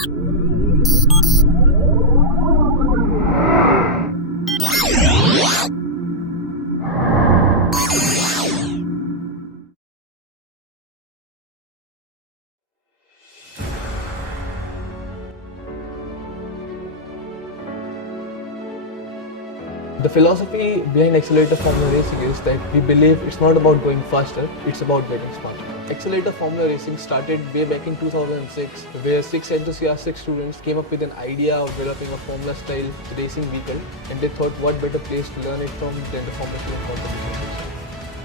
The philosophy behind Axlr8r Formula Racing is that we believe it's not about going faster, it's about getting smarter. Axlr8r Formula Racing started way back in 2006, where 6 enthusiastic students came up with an idea of developing a Formula style racing vehicle, and they thought what better place to learn it from than the Formula 2 competition.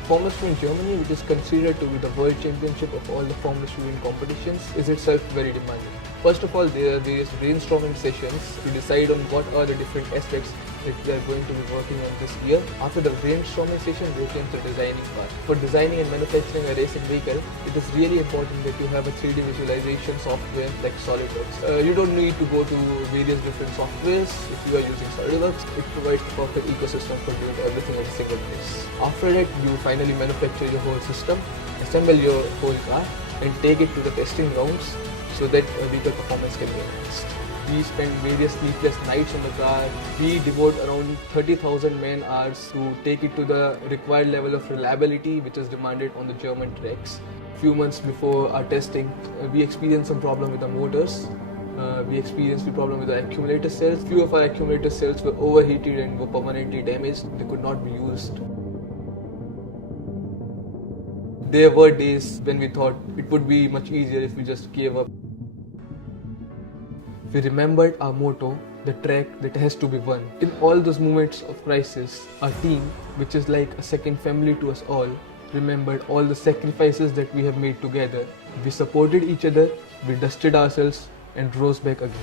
Formula 2 in Germany, which is considered to be the world championship of all the Formula 2 competitions, is itself very demanding. First of all, there are various brainstorming sessions to decide on what are the different aspects that we are going to be working on this year. After the brainstorming session, we came to the designing part. For designing and manufacturing a racing vehicle, it is really important that you have a 3D visualization software like SOLIDWORKS. You don't need to go to various different softwares. If you are using SOLIDWORKS, it provides the perfect ecosystem for doing everything at a single place. After that, you finally manufacture your whole system, assemble your whole car, and take it to the testing grounds so that vehicle performance can be enhanced. We spend various sleepless nights on the car. We devote around 30,000 man-hours to take it to the required level of reliability which is demanded on the German tracks. Few months before our testing, we experienced some problem with the motors. We experienced the problem with the accumulator cells. Few of our accumulator cells were overheated and were permanently damaged. They could not be used. There were days when we thought it would be much easier if we just gave up. We remembered our motto, the track that has to be won. In all those moments of crisis, our team, which is like a second family to us all, remembered all the sacrifices that we have made together. We supported each other, we dusted ourselves and rose back again.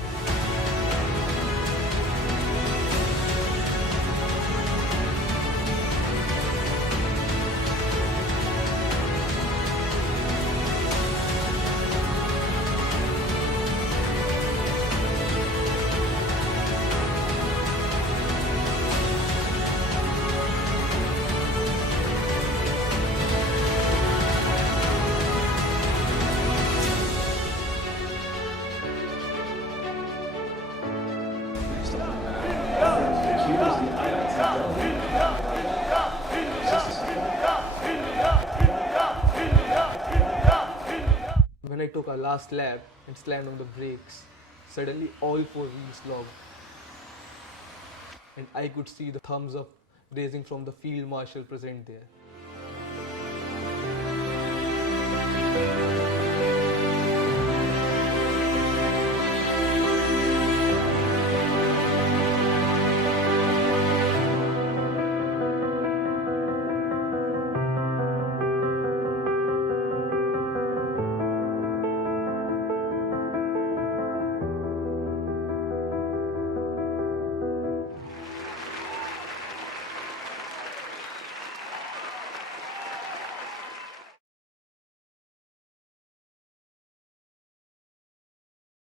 When I took our last lap and slammed on the brakes, suddenly all 4 wheels locked. And I could see the thumbs up raising from the field marshal present there.